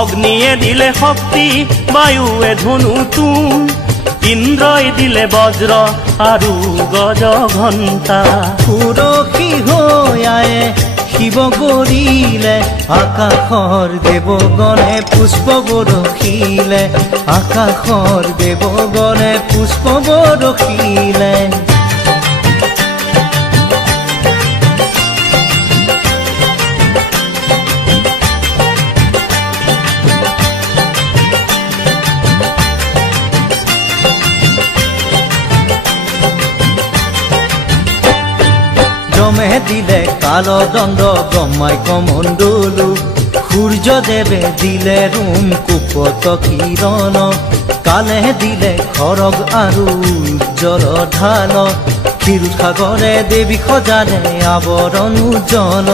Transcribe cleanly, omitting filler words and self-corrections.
অগ্নিয়ে দিলে শক্তি বায়ুৱে ধনু তুন ইন্দ্ৰই দিলে বজ্ৰ আৰু গজ ঘণ্টা পুৰখী হৈ আয়ে শিৱ গৰিলে আকাশৰ দেৱগণে পুষ্প বৰষিলে আকাশৰ দেৱগণে পুষ্প বৰষিলে যমে দিলে কালদণ্ড ব্ৰহ্মাই কমণ্ডলু সূৰ্যদেৱে দিলে ৰোম কুপত কিৰণ কালে দিলে খৰগ আৰু উজ্জ্বল ঢাল ক্ষীৰোদ সাগৰে দেৱী সজালে আৱৰণ উজ্জ্বল